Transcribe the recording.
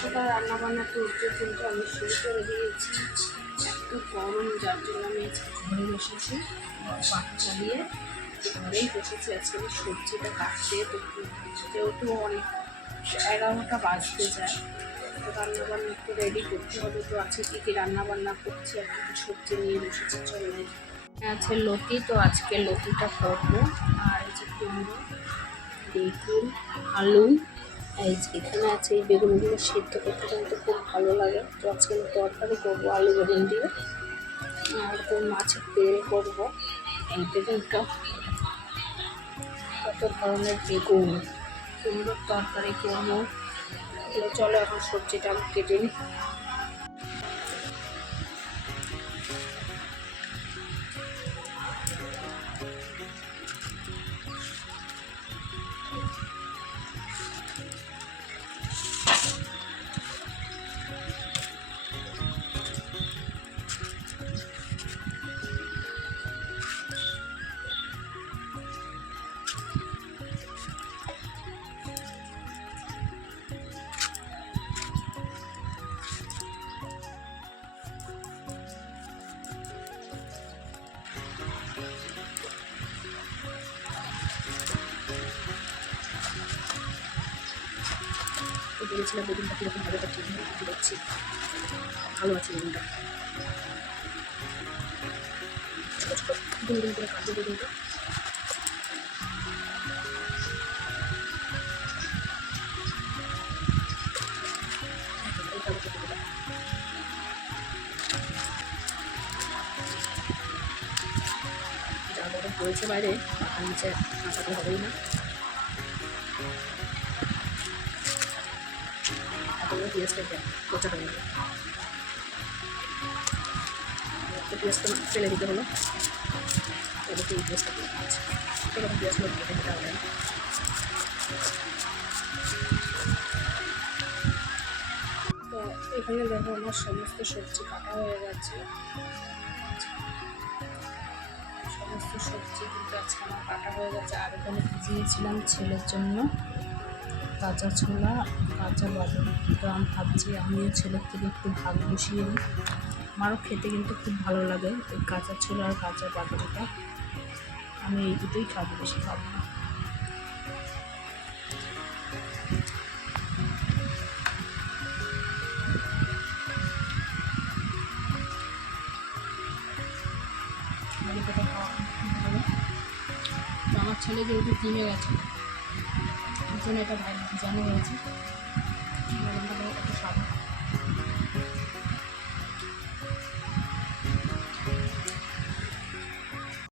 সকাল রান্নাবান্না তুলতে আমি শুরু করে দিয়েছি। এত গরম, যার জন্য আমি ঘরে বসেছি, পাখা চালিয়ে ঘরেই বসেছি। আজকে আমি সবজিটা কাটতে, তো যেহেতু অনেক 11টা বাজতে যায়, তো রান্নাবান্না একটু রেডি করতে হবে। তো আজকে কী কী রান্নাবান্না করছি, আর কী সবজি নিয়ে বসেছি চলে। আছে লতি, তো আজকে লতিটা করবো। আর এই যে কুমড়ো, বেগুন, আলু, এই যে এখানে আছে এই বেগুনগুলো সিদ্ধ করতে কিন্তু খুব ভালো লাগে। তো আজকে আমি তরকারি করবো আলু বেগুন দিয়ে, আর মাছের তেল করবো। এই বেগুনটা, কত ধরনের বেগুন, কুমড়োর তরকারি করবো। চলো এখন সবজিটা আমি কেটে নিই। বলেছিলাম বেগুনটা কীরকম হবে, ঠিক বুঝতে পারছি, ভালো আছে বেগুনটা। ছোটো ছোটো গুন গুন করে কাটবো বেগুনটা। যা গরম পড়েছে বাইরে, পাখার নিচে না থাকলে হবেই না। পেঁয়াজটা কোচা হয়ে গেল, তো পেঁয়াজটা ফেলে দিতে হলো। এদিকে এই পেঁয়াজটা দিয়ে দিচ্ছি, এরকম পেঁয়াজগুলো কেটে দিতে হবে। তো এখানে দেখো আমার সমস্ত সবজি কাটা হয়ে গেছে। সমস্ত সবজি কিন্তু আজকে আমার কাটা হয়ে গেছে। আর এখানে ভিজিয়েছিলাম ছেলের জন্য কাঁচা ছোলা, কাঁচা বাদাম গ্রাম ভাবছি আমিও ছেলের থেকে একটু ভাগ বসিয়ে নিই। আমারও খেতে কিন্তু খুব ভালো লাগে এই কাঁচা ছোলা আর কাঁচা বাদামটা। আমি এই দুটোই খাবো, বেশি খাবো না। আমার ছেলে যেহেতু কিনে গেছে, ওই জন্য এটা ভাই ভিজানো হয়েছে।